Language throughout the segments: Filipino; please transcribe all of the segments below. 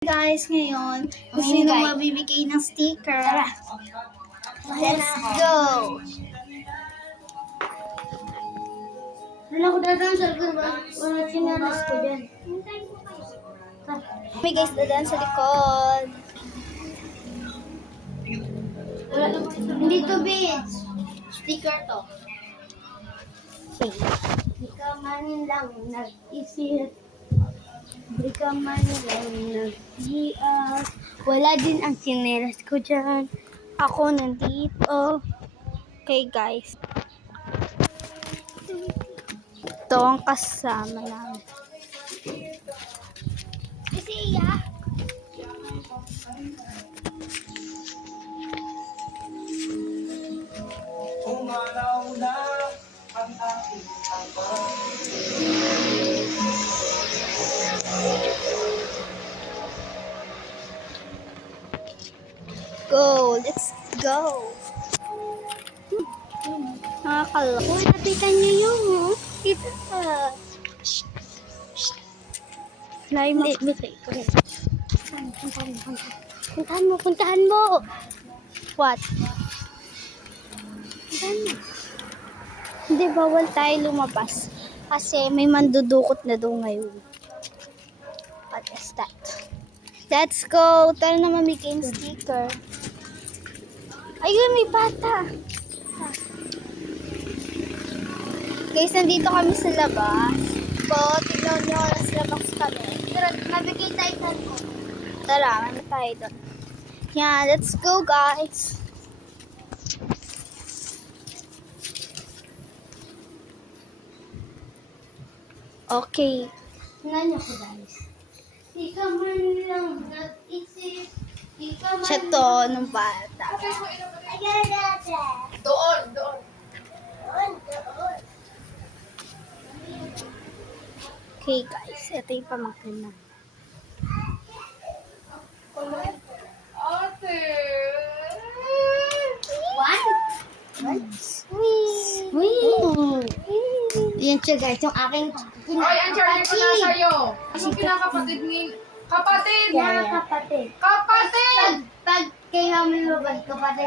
Guys, ngayon, kung sino mabibigay ng sticker. Tara. Let's go! Wala ko dadaan sa likod ba? Wala sinalas ko dyan. May guys, dadaan sa likod. Wala na ko. Hindi to, bitch. Sticker to. Okay. Di ka man lang nag-isip. Di ka man lang nag-ias. Wala din ang sinelas ko dyan. Ako nandito. Okay, guys. Ito ang kasama namin. Kasi iya. Umalaw na ang aking abang. Go! Let's go! Nakakala. Uy, napitan niyo yung Dito ka. Fly mo. Hindi, puntahan mo. What? Puntahan mo. Hindi, bawal tayo lumabas. Kasi may mandudukot na doon ngayon. What is that? Let's go! Tara na mamigay ng sticker. Ayun, may bata. Guys, nandito kami sa labas. So, tignan nyo, nasa labas kami. Tara, mabigay tayo sa mo. Tara, ano tayo doon? Yan, let's go guys. Okay. Tingnan niyo ko, guys. Di ka man lang nag-isip. Di ka man Siya to, nung bata. Doon, doon. Okay guys, ito yung pamangkin na. Ate! One? Wee! Yan siya, guys. Yung aking Hoy, ang charger ko na sa'yo. Anong kinakapatid ni... Kapatid! kapatid. Kapatid! Pag kay mami mabag kapatid,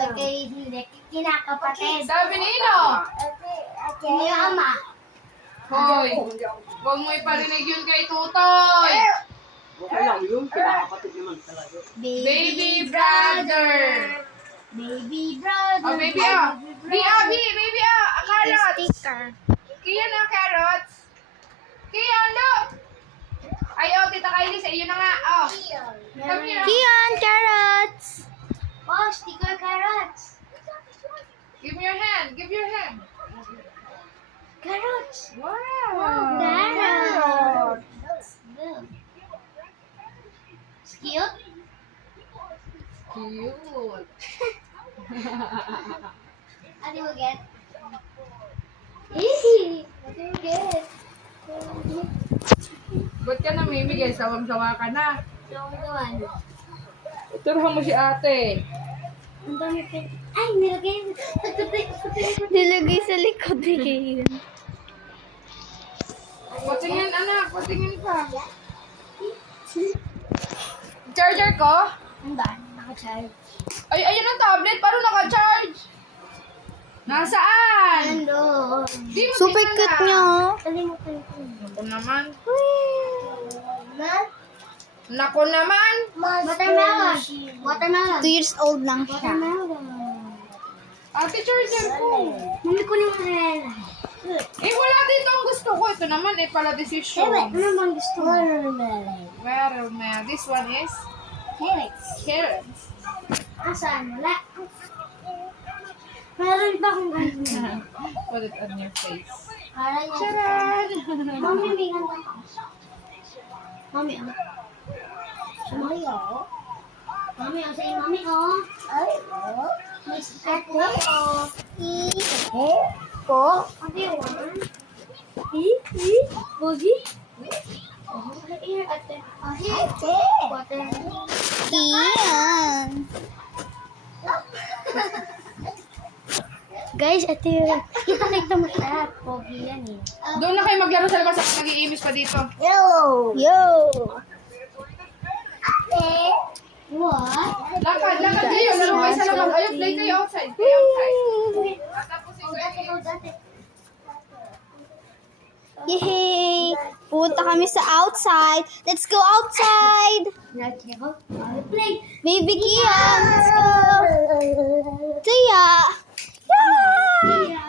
pag kay hindi, kinakapatid. Sabi ni Ino! Hindi yung ama. Hoy! Huwag mo iparinig yun kay Tutoy! Okay lang yun, kinakapatid naman talaga. Baby brother! Baby brother. Oh, baby ah! Baby ah! A carrot! Sticker. Kiyan na carrots! Kiyan, look! Ay, oh, Tita Kylie, sa iyo na nga. Oh, come here. Kian, carrots! Oh, sticker carrots. Give me your hand. Give your hand. Carrots. Wow. Carrots. It's cute. Cute. What do you get? Easy. What do you get? Ba't ka namimigay? Sawang-sawa ka na. Yung gawan. Turhan mo si ate. Ang dami pa. Ay, nilagay. Nilagay sa likod ni Kian. Patingin, anak. Patingin ka. Charger ko? Ang dami. Naka-charge. Ay, ayun ang tablet. Paano naka-charge? Nasaan? Nandun. Di mo Super tingnan cute na. niyo. Kalimutan ko. Ako naman. Mal? Nako naman. Watermelon. Watermelon. 2 years old lang siya. Watermelon. Ate, charger ko. Mami ko ng karela. Eh, wala dito ang gusto ko. Ito naman, eh, pala decision. Ano bang gusto mo? Watermelon. Watermelon. This one is Carrots. carrots. Asan? Wala. Meron pa akong ganyan. Put it on your face. Para niya. Charan! Mami, may ganda ka. Mami, ano? Si Mami, oh. Mami, oh. Sa'yo, Mami, oh. Ay, oh. May sticker po, oh. Po. Ate, one. Bogi. Oh, here, ate. Oh, here. Ate. Kian. Guys, ito yun. Kita mo siya. Pogi yan eh. Doon na kayo maglaro sa labas. Nag-iimis pa dito. Yo! Yo! What? Lakad kayo. Laro kayo sa labas. Ayun, play kayo outside. Play outside. Tatapusin ko yun. Yay! Punta kami sa outside. Let's go outside! Play. Baby Kian, let's go! Tia! Yeah!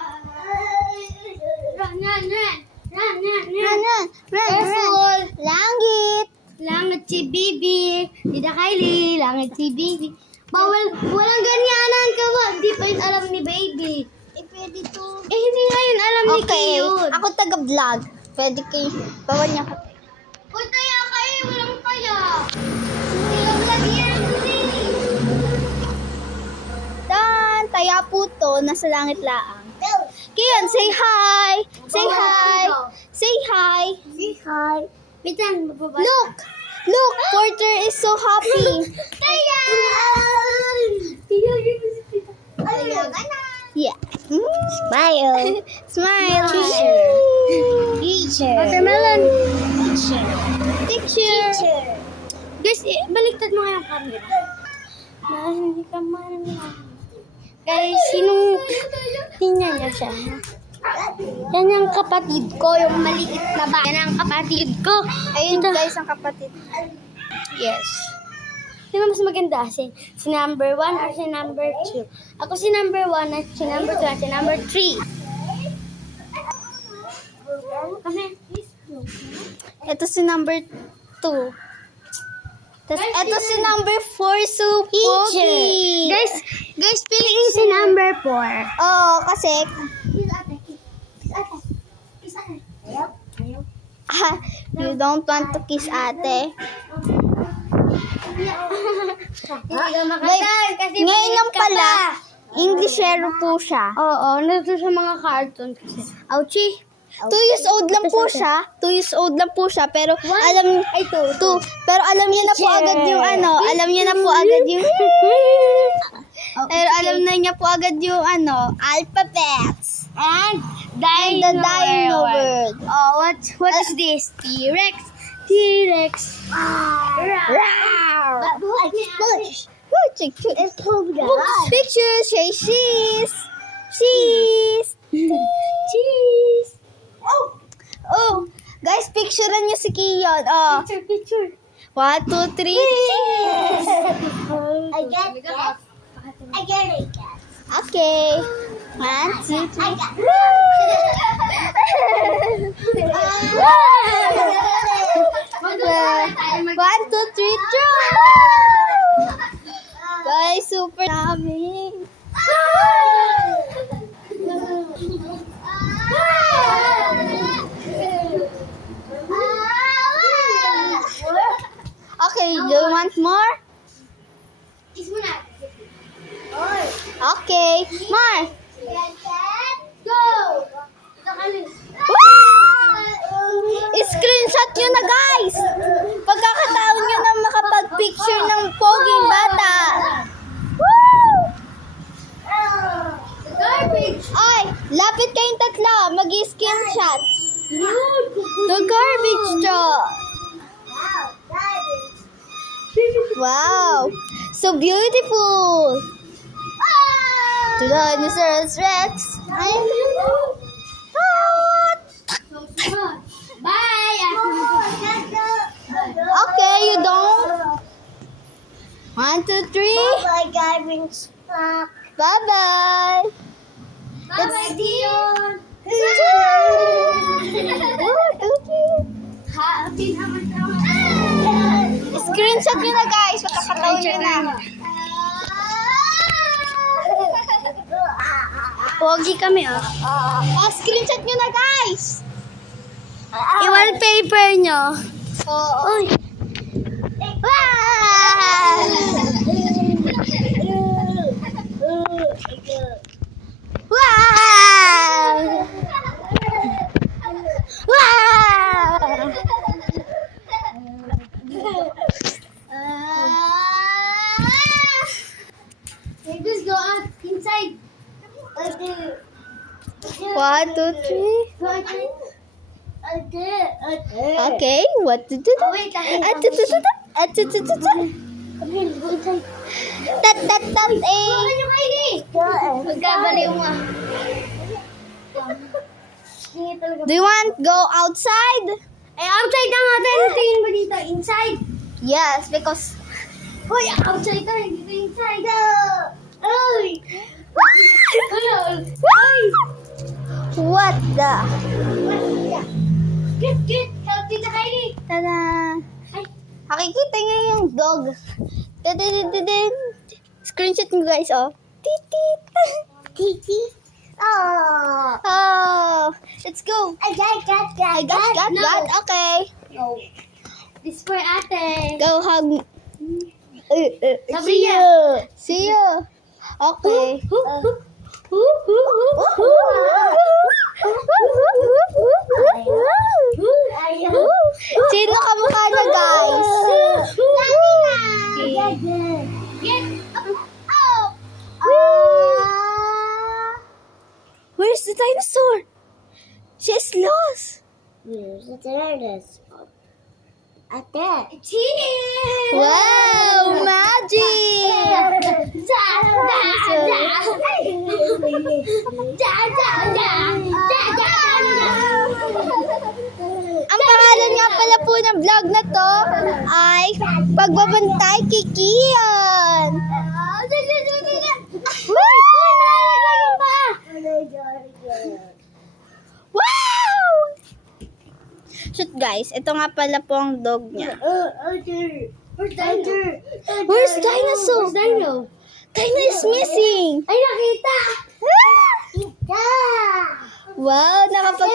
Run, run, run. Run, run, Run, run. run, run, Careful. run. Langit! Langit si Bibi. Tita Kylie, langit si Bibi. Walang ganyanan ka ba? Hindi pa yun alam ni Baby. Pwede to. Hindi nga yun alam ni Okay, Kiyon. ako taga-vlog. Pwede kayo. Bawal niya ka. Uy, kaya kayo, walang kaya. Vlog yan, Dan, taya po to. Nasa langit laang. Kian, say hi! Say hi! Say hi! Say hi. Bitan, mababa. Look! Look! Porter is so happy. Kaya! Tiyo, yun si Tita. Yeah. Smile. Smile. Teacher. Watermelon. Teacher. Guys, baliktad mo nga yung camera. Hindi ka Guys, sinong tingnan niya siya? Yan ang kapatid ko, yung maliit na ba. Yan ang kapatid ko. Ayun guys, ang kapatid. Yes. Sino mas maganda? Si number 1 or si number 2? Ako si number 1 at si number 2 at si number 3. Kami. Ito si number 2. Tapos ito si number 4, so pogi. Guys, piliin si number 4. Oo, kasi you don't want to kiss ate. Hindi ka makasal kasi Ngayon lang maliit ka pala, pa. Englishero po siya. Oo, nandito sa mga cartoon kasi. Ouchie. 2 years old lang po siya. 2 years old lang po siya. Pero alam Ay, 2. pero alam niya na po agad yung ano. Alam niya na po agad yung pero alam na niya po agad yung ano, alphabets. And And the dino word. Oh, what is this? T-Rex. T-Rex. Rawr. Push. It's pictures. Say cheese. Cheese. Cheese. Oh, guys, picturean niyo si Kiyon. Oh. Picture. 1, 2, 3. I get it. I get it. Okay. 1, 2, 3. One, two, three, draw! Guys, super namin. Okay, do you want more? Kiss mo na. Okay, more. Go! Screenshot nyo na, guys! Pagkakataon nyo na makapag-picture ng poging bata. Woo! Garbage! Ay, lapit kayong tatlo. Mag-screenshot. The garbage truck. Wow, so beautiful. To the dinosaurs Rex. Bye! Okay, you don't. 1, 2, 3. Bye, garbage truck. Bye-bye. Bye, Dion. Happy naman Screenshot nyo na, guys. Pagkakataon nyo na. Pogi kami, oh. Screenshot nyo na, guys. I-wallpaper nyo. Oo. Uy. Wow! Wow! Just go out inside. 1, 2, 3. Okay, what to do? Wait, Ah, tu, tu, tu, tu. Ah, tu, tu, tu, tu. Tat, tat, tat, eh. Ano kayo Magkabaliw nga. Do you want go outside? Eh, outside na nga tayo. Tingin mo dito, inside. Yes, because... Hoy, outside tayo, dito inside. Ay! Ay! What the? Get! Help Tita Kylie. Tada! Ay. Nakikita niyo yung dog. Tadadadadad. Screenshot mo guys, oh. Titit. Titi. Oh. Oh. Let's go. I got. Got. Okay. No. This for ate. Go hug. Sabi See niya. you. See you. Okay. Sino kamukha na guys? Where's the dinosaur? She's lost. It's here. Wow, magic! Ang pangalan nga pala po ng vlog na to ay Pagbabantay kay Kian. Wow! Shoot guys, ito nga pala po ang dog niya. Where's Dino? Where's Dinosaur? Where's Dino? Dino is missing. Ay, nakita! Wow, nakapag...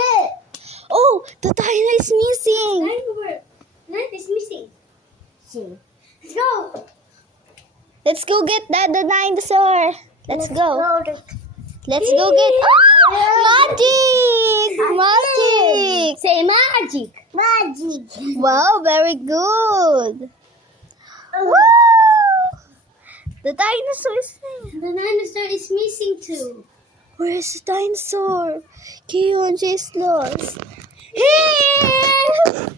Oh, the Dino is missing. Dino is missing. Let's go! Let's go get the dinosaur. Let's go. Let's go get... Oh, magic! Magic! Say magic! Wow, very good. Woo! The dinosaur is there. The dinosaur is missing too. Where's the dinosaur? Kion, she's lost. Hey!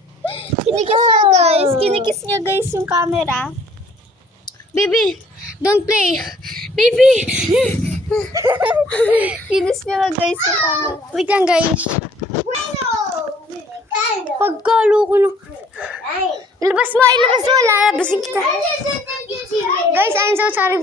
Kinikis niya guys. Kinikis niya guys yung camera. Baby, don't play. Baby! Kinis niya guys yung camera. Wait lang guys. Pagkalo ko na. Ilabas mo, lalabasin kita. Guys, I'm so sorry.